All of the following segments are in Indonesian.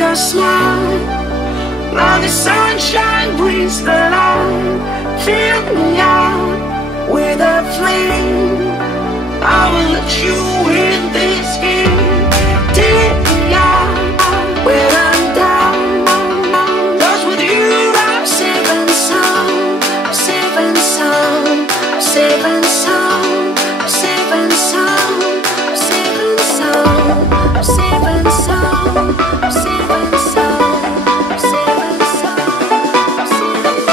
your smile. Now the sunshine brings the light. Fill me out with a flame. I will let you in this game. Take me out when I'm down. 'Cause with you I'm safe and sound. I'm safe and sound. I'm safe and sound. I'm safe and sound. I'm safe and sound. I'm safe and sound. I'm safe and sound. I'm safe and sound. I'm safe and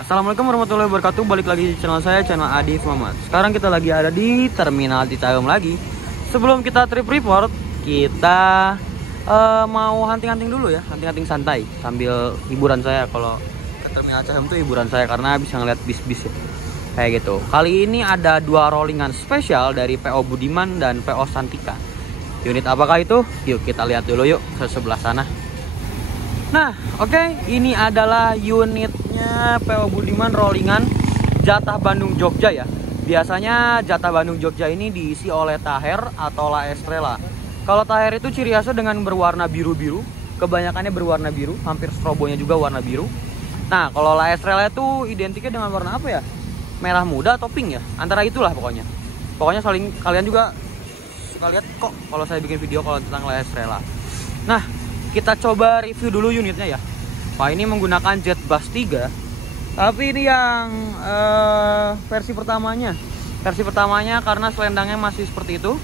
Assalamualaikum warahmatullahi wabarakatuh. Balik lagi di channel saya, channel Adif Muhammad. Sekarang kita lagi ada di Terminal Citayam lagi. Sebelum kita trip report, kita mau hunting-hunting dulu ya, hunting-hunting santai sambil hiburan saya. Kalau ke Terminal Citayam itu hiburan saya karena bisa ngeliat bis-bis ya, kayak gitu. Kali ini ada dua rollingan spesial dari PO Budiman dan PO Santika. Unit apakah itu? Yuk kita lihat dulu yuk ke sebelah sana. Nah, oke, ini adalah unitnya PO Budiman rollingan Jatah Bandung Jogja ya. Biasanya Jatah Bandung Jogja ini diisi oleh Taher atau La Estrella. Kalau Taher itu ciri khasnya dengan berwarna biru-biru, kebanyakannya berwarna biru, hampir strobonya juga warna biru. Nah, kalau La Estrella itu identiknya dengan warna apa ya? Merah muda atau pink ya? Antara itulah pokoknya. Pokoknya saling kalian juga suka lihat kok kalau saya bikin video kalau tentang La Estrella. Nah, kita coba review dulu unitnya ya. Wah, ini menggunakan Jet Bus 3. Tapi ini yang versi pertamanya. Versi pertamanya karena selendangnya masih seperti itu.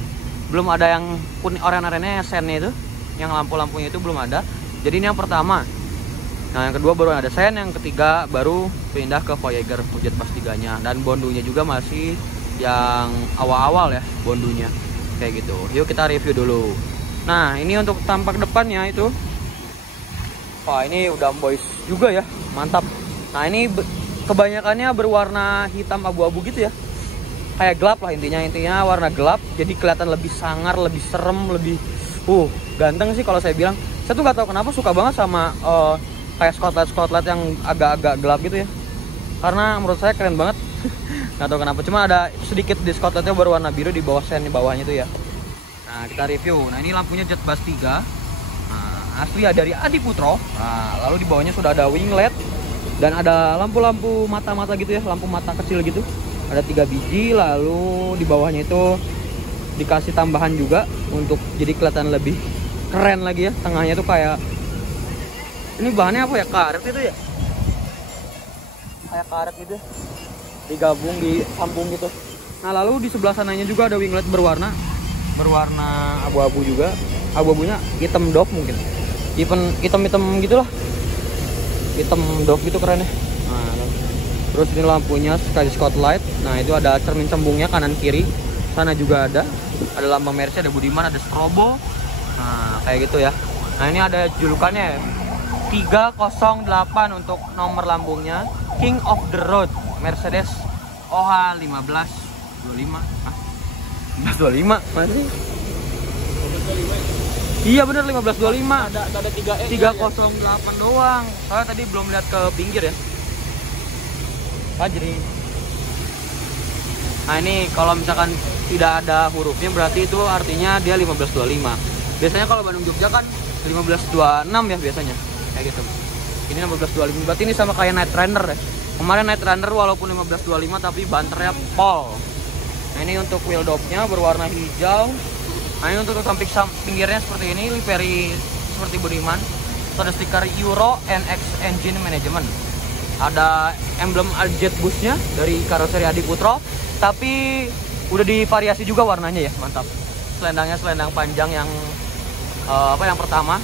Belum ada yang oranye-oranye sennya itu. Yang lampu-lampunya itu belum ada. Jadi ini yang pertama. Nah, yang kedua baru ada sen, yang ketiga baru pindah ke Voyager Jet Bus 3-nya. Dan bondunya juga masih yang awal-awal ya, bondunya. Kayak gitu. Yuk kita review dulu. Nah, ini untuk tampak depannya itu. Wah, ini udah boys juga ya, mantap. Nah, ini kebanyakannya berwarna hitam abu-abu gitu ya. Kayak gelap lah intinya warna gelap. Jadi kelihatan lebih sangar, lebih serem, lebih ganteng sih kalau saya bilang. Saya tuh nggak tahu kenapa suka banget sama kayak spotlight yang agak-agak gelap gitu ya. Karena menurut saya keren banget. Nggak tahu kenapa. Cuma ada sedikit di spotlightnya berwarna biru di bawah sen di bawahnya itu ya. Nah, kita review. Nah, ini lampunya Jet Bus 3. Nah, asli ya dari Adi Putro. Nah, lalu di bawahnya sudah ada wing LED dan ada lampu-lampu mata-mata gitu ya, lampu mata kecil gitu. Ada 3 biji, lalu di bawahnya itu dikasih tambahan juga untuk jadi kelihatan lebih keren lagi ya. Tengahnya tuh kayak ini bahannya apa ya? Karet itu ya. Kayak karet gitu. Digabung, disambung gitu. Nah, lalu di sebelah sananya juga ada wing LED berwarna abu-abu juga. Abu-abunya hitam doff mungkin. Hitam-hitam gitulah. Hitam doff gitu keren ya. Nah, terus ini lampunya sekali spotlight. Nah, itu ada cermin cembungnya kanan kiri. Sana juga ada. Ada lambang Mercy, ada Budiman, ada strobo. Nah, kayak gitu ya. Nah, ini ada julukannya ya. 308 untuk nomor lambungnya. King of the Road Mercedes OH 1525. 1525 masih. Iya bener 1525. Ada 308 doang. Saya tadi belum lihat ke pinggir ya. Jadi. Nah, ini kalau misalkan tidak ada hurufnya berarti itu artinya dia 1525. Biasanya kalau Bandung Jogja kan 1526 ya biasanya. Kayak gitu. Ini 1525. Berarti ini sama kayak Night Runner ya. Kemarin Night Runner walaupun 1525 tapi banternya pol. Nah, ini untuk wheel dopnya berwarna hijau. Nah, ini untuk samping pinggirnya seperti ini, livery seperti Budiman. Terus ada stiker Euro NX Engine Management. Ada emblem jet busnya dari karoseri Adi Putro, tapi udah divariasi juga warnanya ya, mantap. Selendangnya selendang panjang yang yang pertama.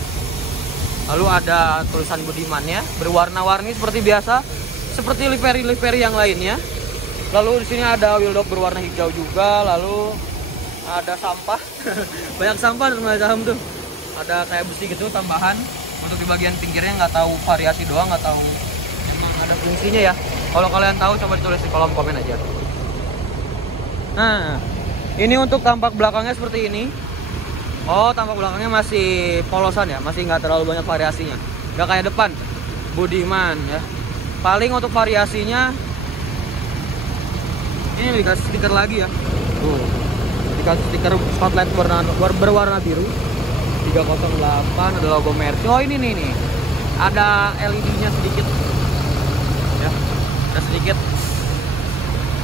Lalu ada tulisan Budimannya berwarna-warni seperti biasa, seperti livery yang lainnya. Lalu di sini ada wheel dop berwarna hijau juga, lalu ada sampah. Banyak sampah macam tuh. Ada kayak besi gitu tambahan untuk di bagian pinggirnya, nggak tahu variasi doang, nggak tahu emang ada fungsinya ya. Kalau kalian tahu coba ditulis di kolom komen aja. Nah, ini untuk tampak belakangnya seperti ini. Oh, tampak belakangnya masih polosan ya, masih nggak terlalu banyak variasinya. Nggak kayak depan Budiman ya. Paling untuk variasinya ini dikasih stiker lagi ya. Tuh, dikasih stiker spotlight berwarna biru 308, ada logo Mercy. Oh ini nih ada LED-nya sedikit ya, ada sedikit.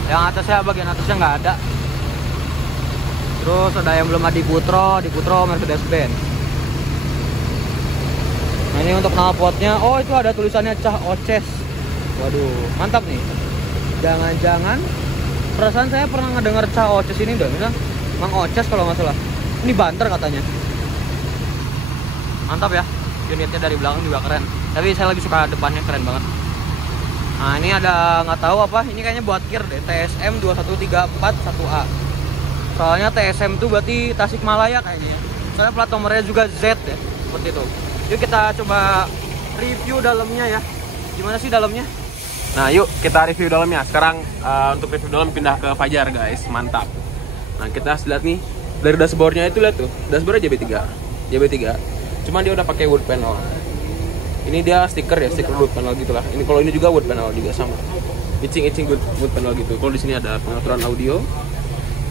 Yang atasnya, bagian atasnya nggak ada. Terus ada yang belum di Putro Mercedes-Benz. Nah ini untuk knalpotnya, oh itu ada tulisannya Cah Oces. Waduh, mantap nih. Jangan-jangan perasaan saya pernah ngedengar Cah Oces ini udah bilang Mang Oces kalau nggak salah. Ini banter katanya. Mantap ya. Unitnya dari belakang juga keren. Tapi saya lagi suka depannya, keren banget. Nah ini ada nggak tahu apa. Ini kayaknya buat kir deh. TSM 21341A. Soalnya TSM itu berarti Tasikmalaya kayaknya. Soalnya plat nomornya juga Z ya. Seperti itu. Yuk kita coba review dalamnya ya. Gimana sih dalamnya? Nah yuk kita review dalamnya. Sekarang untuk review dalam pindah ke Fajar guys. Mantap. Nah kita lihat nih dari dashboardnya itu, lihat tuh. Dashboardnya JB3. Cuman dia udah pakai wood panel. Ini dia stiker ya, stiker wood panel gitulah. Ini kalau ini juga wood panel juga sama. Itching wood panel gitu. Kalau di sini ada pengaturan audio,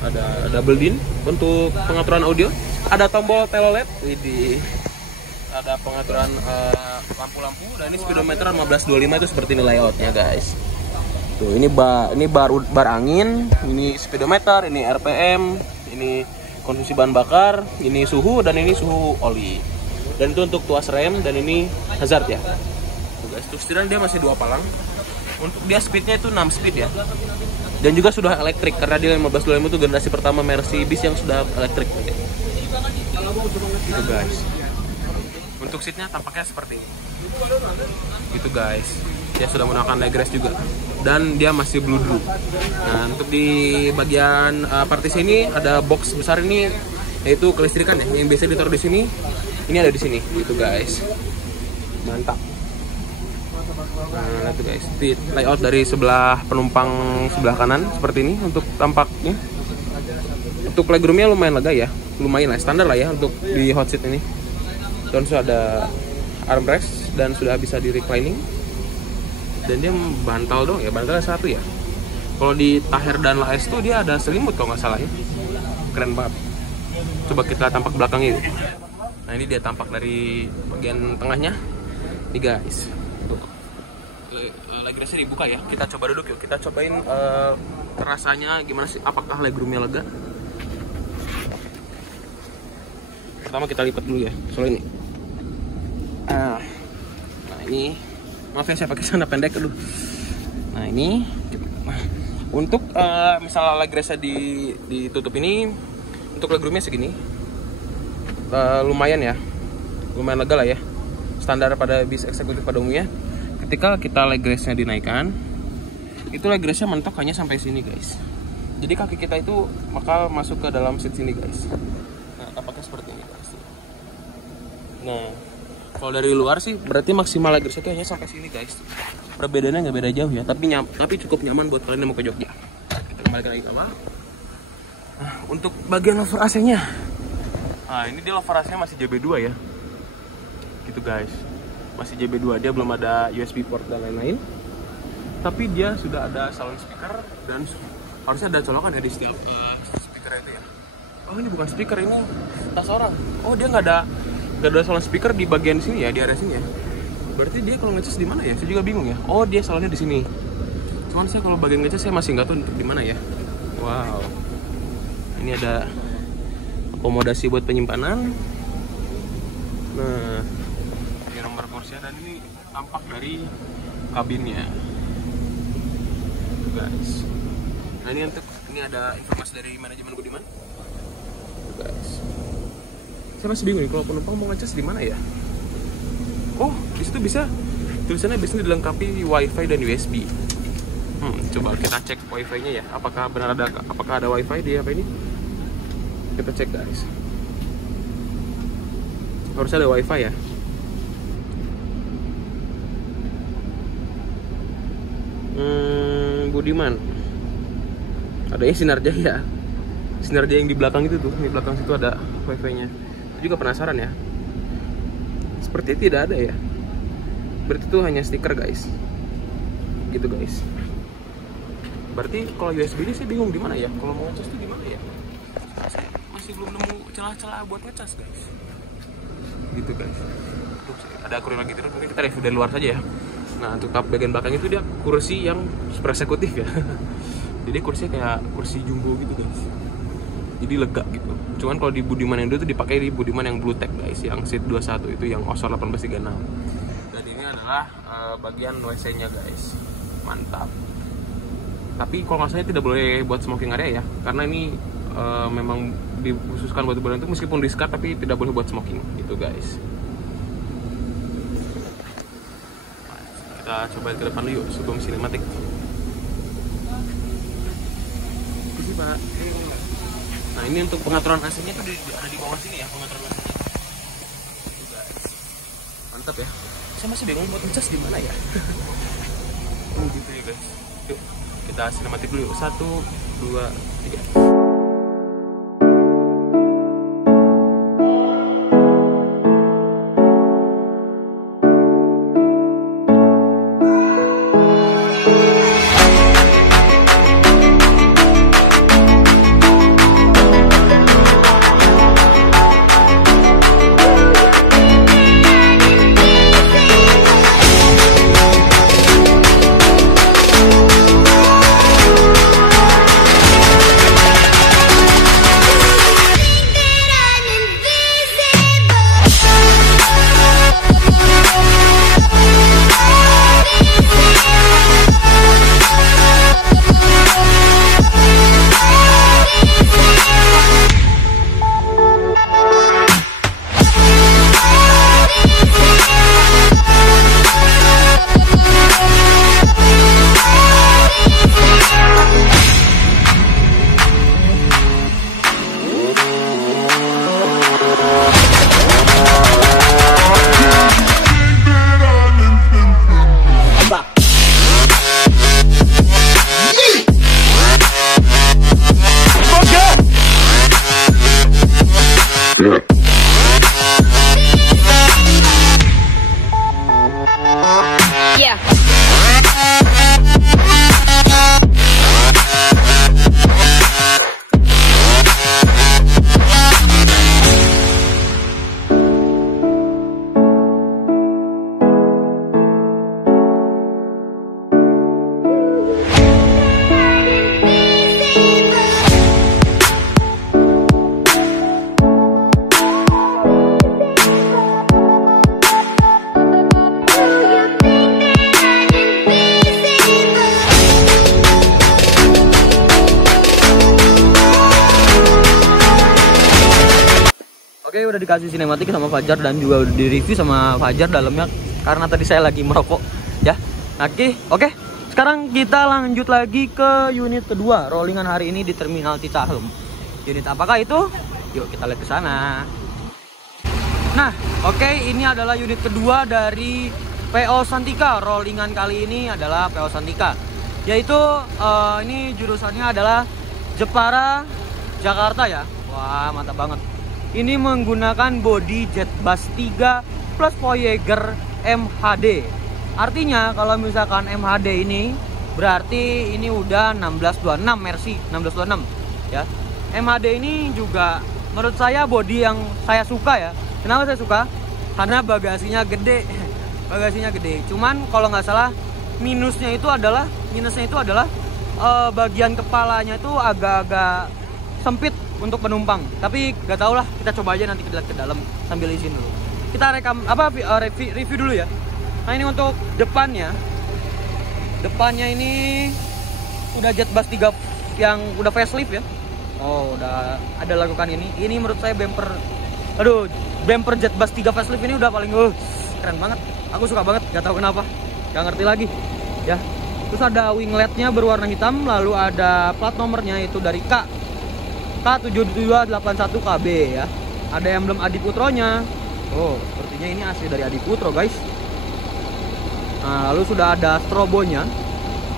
ada double din untuk pengaturan audio, ada tombol telolet, ada pengaturan lampu-lampu, dan ini speedometer 1525 itu seperti ini layoutnya guys. Tuh ini bar angin, ini speedometer, ini RPM, ini konsumsi bahan bakar, ini suhu, dan ini suhu oli. Dan itu untuk tuas rem, dan ini hazard ya. Tuh guys, untuk setirnya dia masih 2 palang. Untuk dia speednya itu 6 speed ya. Dan juga sudah elektrik karena dia 1525 itu generasi pertama Mercy bis yang sudah elektrik. Gitu guys. Untuk seatnya tampaknya seperti ini. Gitu guys. Dia sudah menggunakan leg rest juga. Dan dia masih blue dulu. Nah untuk di bagian partisi ini ada box besar ini, yaitu kelistrikan ya. Yang biasa ditaruh di sini. Ini ada di sini, gitu guys. Mantap. Nah, itu guys, layout dari sebelah penumpang sebelah kanan seperti ini untuk tampaknya. Untuk legroomnya lumayan lega ya, lumayan lah, standar lah ya untuk di hot seat ini. Dan sudah ada armrest dan sudah bisa di reclining. Dan dia bantal dong ya, bantalnya satu ya. Kalau di Tahir dan Laes tuh dia ada selimut kalau nggak salah ya. Keren banget. Coba kita tampak belakangnya yuk. Nah ini dia tampak dari bagian tengahnya. Nih guys. Leg restnya dibuka ya. Kita coba duduk yuk. Kita cobain rasanya gimana sih. Apakah legroomnya lega? Pertama kita lipat dulu ya. Soalnya ini. Nah ini. Maaf ya saya pakai celana pendek. Aduh. Nah ini. Untuk misalnya leg restnya ditutup ini. Untuk legroomnya segini. Lumayan ya. Lumayan lega lah ya. Standar pada bis eksekutif pada umumnya. Ketika kita leg restnya dinaikkan, itu leg restnya mentok hanya sampai sini guys. Jadi kaki kita itu bakal masuk ke dalam seat sini guys. Nah tampaknya seperti ini guys. Nah kalau dari luar sih berarti maksimal leg restnya hanya sampai sini guys. Perbedaannya nggak beda jauh ya, tapi cukup nyaman buat kalian yang mau ke Jogja. Kita kembalikan lagi ke bawah. Nah untuk bagian lover AC nya, nah ini dia lover AC nya masih JB2 ya. Gitu guys. Masih JB2, dia belum ada USB port dan lain-lain. Tapi dia sudah ada salon speaker dan harusnya ada colokan ya di setiap speaker itu ya. Oh ini bukan speaker, ini tas orang. Oh dia nggak ada salon speaker di bagian sini ya, di area sini ya. Berarti dia kalau ngecas di mana ya? Saya juga bingung ya. Oh dia salonnya di sini. Cuman saya kalau bagian ngecas saya masih nggak tahu di mana ya. Wow. Ini ada akomodasi buat penyimpanan. Nah. Dan ini tampak dari kabinnya guys. Nah ini ada informasi dari manajemen Budiman guys. Saya masih bingung nih kalau penumpang mau ngecas di mana ya. Oh di situ bisa tulisannya biasanya dilengkapi WiFi dan USB. Coba kita cek WiFi nya ya, apakah benar ada WiFi di apa ini. Kita cek guys. Harusnya ada WiFi ya. Budiman adanya Sinar Jaya yang di belakang itu tuh, di belakang situ ada wifi nya. Itu juga penasaran ya, sepertinya tidak ada ya, berarti itu hanya stiker guys. gitu guys. Berarti kalau USB ini sih bingung di mana ya, kalau mau ngecas tuh di mana ya, masih belum nemu celah-celah buat ngecas guys, gitu guys. Ada akurin lagi terus, mungkin kita review dari luar saja ya. Nah untuk bagian belakang itu dia kursi yang super eksekutif ya. Jadi kursinya kayak kursi jumbo gitu guys, jadi lega gitu. Cuman kalau di Budiman yang dulu tuh dipakai di Budiman yang Blue Tech guys, yang seat 21 itu yang Osor 1836. Dan ini adalah bagian WC-nya guys, mantap. Tapi kalau nggak salah tidak boleh buat smoking area ya, karena ini memang dikhususkan buat Budiman itu meskipun discard tapi tidak boleh buat smoking gitu guys. Kita coba ke depan dulu yuk sebelum sinematik. Ini Pak. Nah ini untuk pengaturan AC-nya tuh ada di bawah sini ya, pengaturan AC-nya. Mantap ya. Saya masih bingung buat ngecas di mana ya. Gitu ya guys. Yuk kita sinematik dulu yuk. 1, 2, 3. Oke, udah dikasih sinematik sama Fajar dan juga udah di-review sama Fajar dalamnya karena tadi saya lagi merokok ya. Oke. Sekarang kita lanjut lagi ke unit kedua rollingan hari ini di Terminal Cicahem. Unit apakah itu? Yuk kita lihat ke sana. Nah, oke, ini adalah unit kedua dari PO Santika. Rollingan kali ini adalah PO Santika. Yaitu ini jurusannya adalah Jepara Jakarta ya. Wah, mantap banget. Ini menggunakan bodi Jetbus 3 plus Voyager MHD. Artinya kalau misalkan MHD ini berarti ini udah 1626 Mercy 1626 ya. MHD ini juga menurut saya bodi yang saya suka ya. Kenapa saya suka? Karena bagasinya gede. Bagasinya gede. Cuman kalau nggak salah minusnya itu adalah bagian kepalanya itu agak-agak sempit untuk penumpang. Tapi nggak tahu lah, kita coba aja nanti kita lihat ke dalam sambil izin dulu. Kita review dulu ya. Nah ini untuk depannya ini udah Jetbus 3 yang udah facelift ya. Oh udah ada lakukan ini. Ini menurut saya bumper Jetbus 3 facelift ini udah paling keren banget. Aku suka banget, nggak tahu kenapa, nggak ngerti lagi ya. Terus ada wingletnya berwarna hitam, lalu ada plat nomornya itu dari K7781KB ya. Ada emblem Adiputronya. Oh, sepertinya ini asli dari Adiputro, guys. Nah, lalu sudah ada strobonya.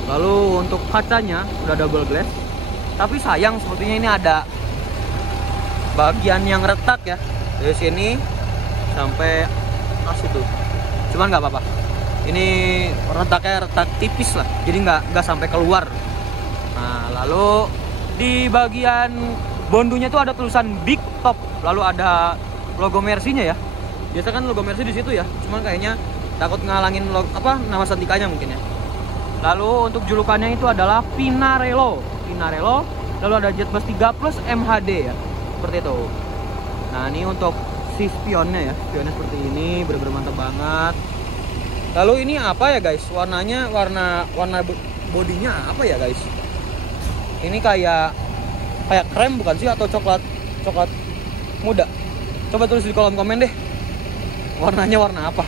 Lalu untuk kacanya sudah double glass. Tapi sayang sepertinya ini ada bagian yang retak ya. Dari sini sampai situ. Cuman nggak apa-apa. Ini retak tipis lah, jadi nggak sampai keluar. Nah, lalu di bagian bondunya tuh ada tulisan Big Top, lalu ada logo Mercy-nya ya. Biasa kan logo Mercy di situ ya, cuman kayaknya takut ngalangin nama Santikanya mungkin ya. Lalu untuk julukannya itu adalah Pinarello, lalu ada jet bus 3 plus MHD ya, seperti itu. Nah, ini untuk si spionnya ya, spionnya seperti ini, bener-bener mantap banget. Lalu ini apa ya guys, warnanya warna bodinya apa ya guys? Ini kayak krem bukan sih, atau coklat muda? Coba tulis di kolom komen deh, warnanya warna apa.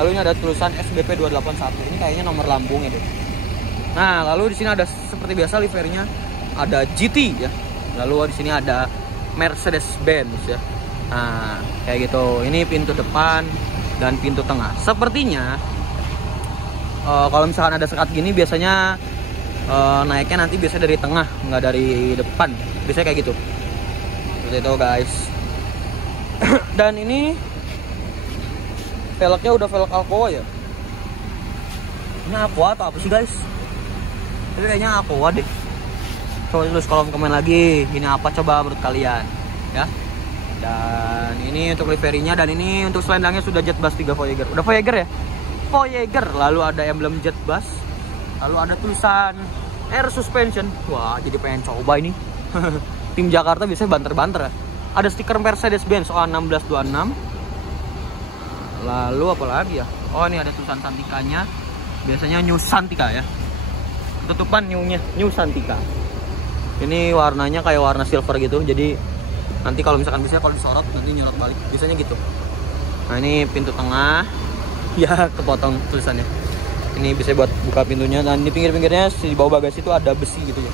Lalu ini ada tulisan SBP 281, ini kayaknya nomor lambungnya deh. Nah, lalu di sini ada seperti biasa liverynya, ada GT ya. Lalu di sini ada Mercedes-Benz ya. Nah, kayak gitu. Ini pintu depan dan pintu tengah. Sepertinya kalau misalkan ada sekat gini biasanya naiknya nanti biasanya dari tengah, nggak dari depan. Biasanya kayak gitu. Seperti itu guys. Dan ini velgnya udah velg Aqua ya. Ini Aqua atau apa sih guys? Tapi kayaknya Aqua deh. Coba tulis kolom komen lagi, ini apa coba menurut kalian ya. Dan ini untuk liverynya, dan ini untuk selendangnya sudah jet bus 3 Voyager. Udah Voyager ya? Voyager. Lalu ada emblem jet bus, lalu ada tulisan air suspension. Wah, jadi pengen coba ini. Tim Jakarta biasanya banter-banter ya. Ada stiker Mercedes-Benz OA1626. Lalu apa lagi ya? Oh, ini ada tulisan Santikanya. Biasanya New Santika ya. Tutupan New Santika. Ini warnanya kayak warna silver gitu. Jadi nanti kalau misalkan bisa kalau disorot nanti nyorot balik. Biasanya gitu. Nah, ini pintu tengah. Ya, kepotong tulisannya. Ini bisa buat buka pintunya, dan di pinggir-pinggirnya di bawah bagasi itu ada besi gitu ya.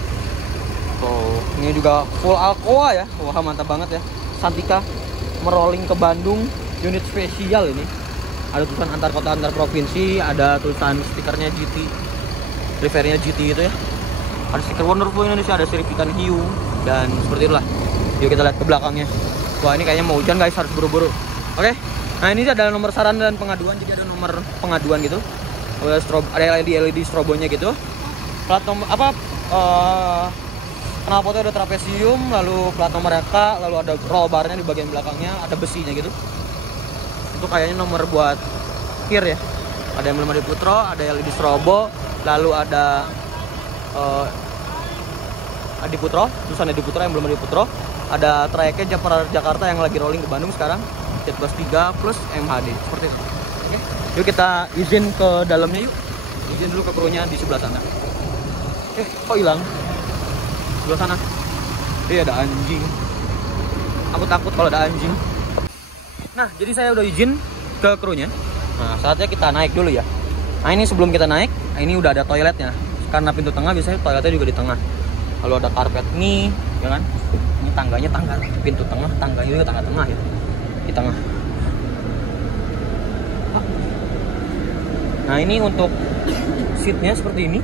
Tuh, ini juga full Aqua ya. Wah, mantap banget ya. Santika merolling ke Bandung. Unit spesial ini. Ada tulisan antar kota antar provinsi, ada tulisan stikernya GT, liverynya GT itu ya. Ada stiker Wonderful Indonesia, ada sertifikat hiu, dan seperti itulah. Yuk kita lihat ke belakangnya. Wah, ini kayaknya mau hujan guys, harus buru-buru. Oke. Nah, ini adalah nomor saran dan pengaduan, jadi ada nomor pengaduan gitu. Ada LED strobonya gitu. Plat nomor knalpotnya ada trapesium, lalu plat nomor RK, lalu ada roll barnya di bagian belakangnya, ada besinya gitu. Itu kayaknya nomor buat kir ya. Ada emblem Adi Putro, ada LED strobo, lalu ada Adi Putro, tulisan Adi Putro, emblem Adi Putro. Ada trayeknya Jakarta yang lagi rolling ke Bandung sekarang, jet bus 3 plus MHD, seperti itu. Oke, yuk kita izin ke dalamnya yuk. Izin dulu ke krunya di sebelah sana. Kok hilang? Sebelah sana. Ada anjing. Aku takut kalau ada anjing. Nah, jadi saya udah izin ke krunya. Nah, saatnya kita naik dulu ya. Nah, ini sebelum kita naik, ini udah ada toiletnya. Karena pintu tengah biasanya toiletnya juga di tengah. Lalu ada karpet nih, ya kan? Ini tangganya pintu tengah, tangganya juga tengah-tengah ya. Di tengah. Nah, ini untuk seatnya seperti ini.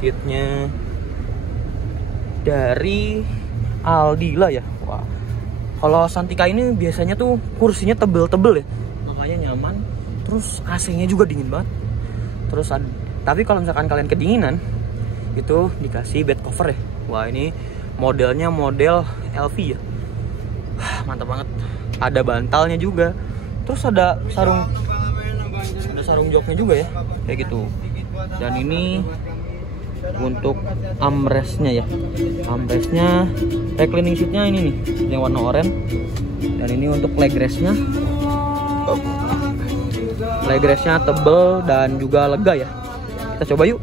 Seatnya dari Aldila ya. Wah. Kalau Santika ini biasanya tuh kursinya tebel-tebel ya, makanya nyaman. Terus AC-nya juga dingin banget. Terus tapi kalau misalkan kalian kedinginan, itu dikasih bed cover ya. Wah, ini modelnya model LV ya. Mantap banget. Ada bantalnya juga. Terus ada sarung joknya juga ya, kayak gitu. Dan ini untuk armrestnya ya, armrestnya reclining seatnya ini nih yang warna oranye. Dan ini untuk leg restnya tebel dan juga lega ya. Kita coba yuk.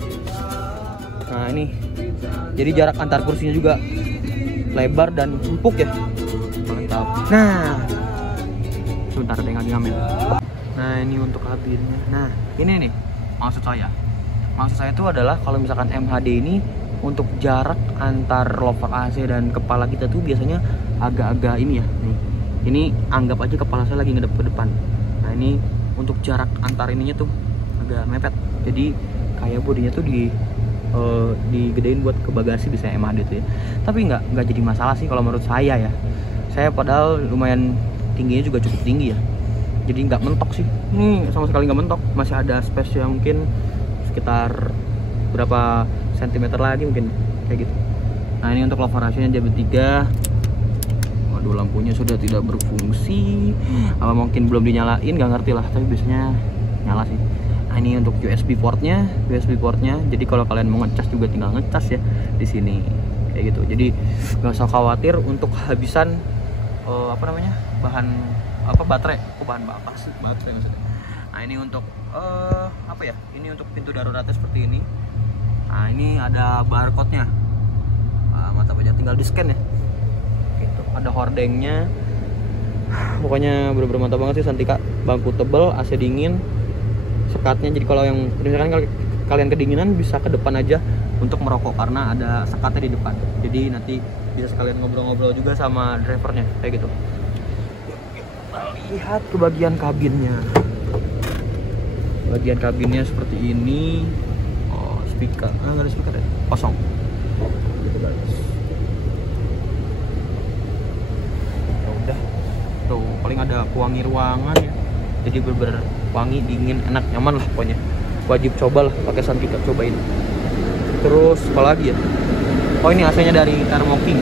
Nah, ini jadi jarak antar kursinya juga lebar dan empuk ya, mantap. Nah, sebentar ada yang lagi ngamen. Nah, ini untuk kabinnya. Nah, ini nih maksud saya itu adalah kalau misalkan MHD ini untuk jarak antar lover AC dan kepala kita tuh biasanya agak-agak ini ya. Nih, ini anggap aja kepala saya lagi ngedep ke depan. Nah, ini untuk jarak antar ininya tuh agak mepet. Jadi kayak bodinya tuh digedein buat ke bagasi bisa MHD tuh ya. Tapi nggak jadi masalah sih kalau menurut saya ya. Saya padahal lumayan tingginya juga cukup tinggi ya. jadi nggak mentok sih. Ini sama sekali nggak mentok, masih ada space yang mungkin sekitar berapa sentimeter lagi mungkin kayak gitu. Nah ini untuk low variation dia bertiga. Waduh, lampunya sudah tidak berfungsi, apa mungkin belum dinyalain, nggak ngerti lah, tapi biasanya nyala sih. Nah ini untuk USB portnya, jadi kalau kalian mau ngecas juga tinggal ngecas ya di sini kayak gitu. Jadi nggak usah khawatir untuk kehabisan bahan baterai. Bahan bakar sih, baterai maksudnya. Nah ini untuk ini untuk pintu daruratnya seperti ini. Nah ini ada barcode-nya. Mantap aja, tinggal di scan ya gitu. Ada hordengnya, pokoknya bener-bener mantap banget sih Santika. Bangku tebel, AC dingin, sekatnya, jadi kalau yang misalkan kalian kedinginan bisa ke depan aja untuk merokok karena ada sekatnya di depan, jadi nanti bisa sekalian ngobrol-ngobrol juga sama drivernya kayak gitu. Kita lihat ke bagian kabinnya. Bagian kabinnya seperti ini. Oh, speaker, nggak ada speaker ya, kosong gitu guys. Ya udah tuh, paling ada pewangi ruangan ya, jadi bener-bener wangi, dingin, enak, nyaman lah pokoknya. Wajib cobalah pakai Santika, cobain. Terus apa lagi ya? Oh ini AC-nya dari Thermo King,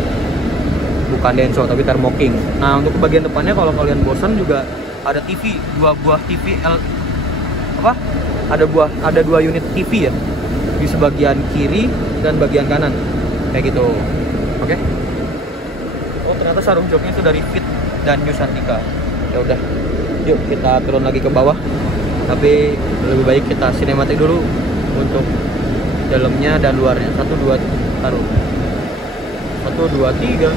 bukan Denso tapi Thermo King. Nah untuk bagian depannya kalau kalian bosan juga ada TV, dua buah TV ada dua unit TV ya di sebagian kiri dan bagian kanan kayak gitu. Oke. Oh ternyata sarung joknya itu dari Fit dan New Santika. Ya udah, yuk kita turun lagi ke bawah, tapi lebih baik kita sinematik dulu untuk dalamnya dan luarnya. 1 2 taruh 1 2 3.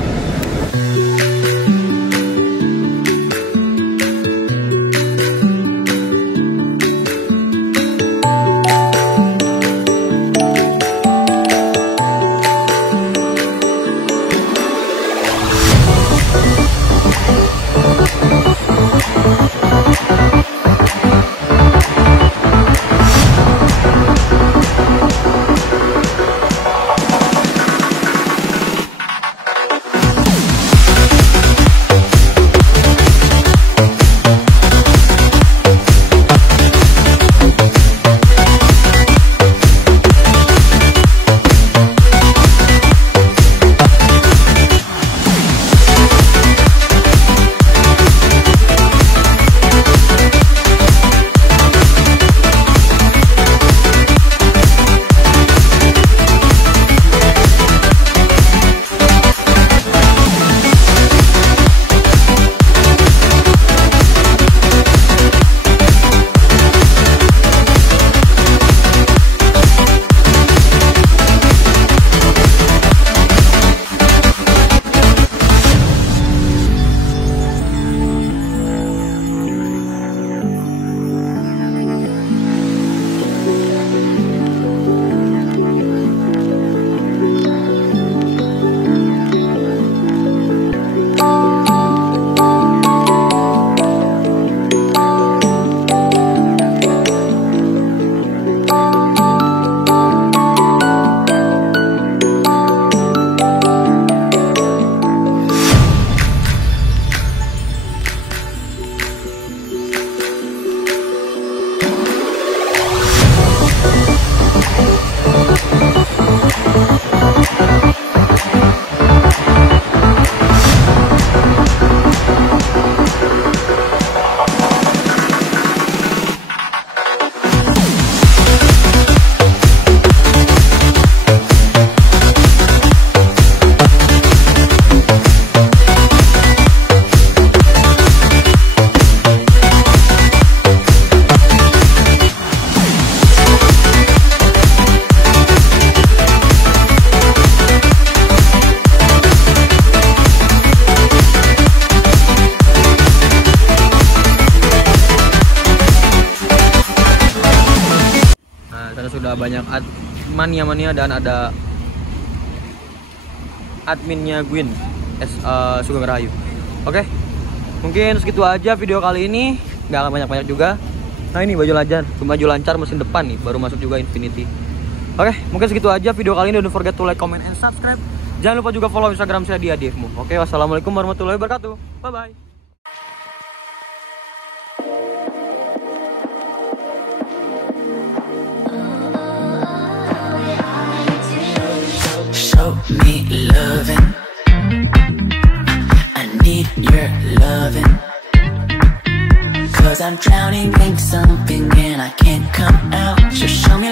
Sudah banyak mania dan ada adminnya Gwyn Sugeng Rahayu. Oke, mungkin segitu aja video kali ini, nggak akan banyak-banyak juga. Nah ini baju lancar mesin depan nih, baru masuk juga Infinity. Oke, mungkin segitu aja video kali ini. Don't forget to like, comment, and subscribe. Jangan lupa juga follow Instagram saya di ADFmu. Oke, wassalamualaikum warahmatullahi wabarakatuh. Bye bye. me loving. I need your loving. 'Cause I'm drowning in something and I can't come out. Just show me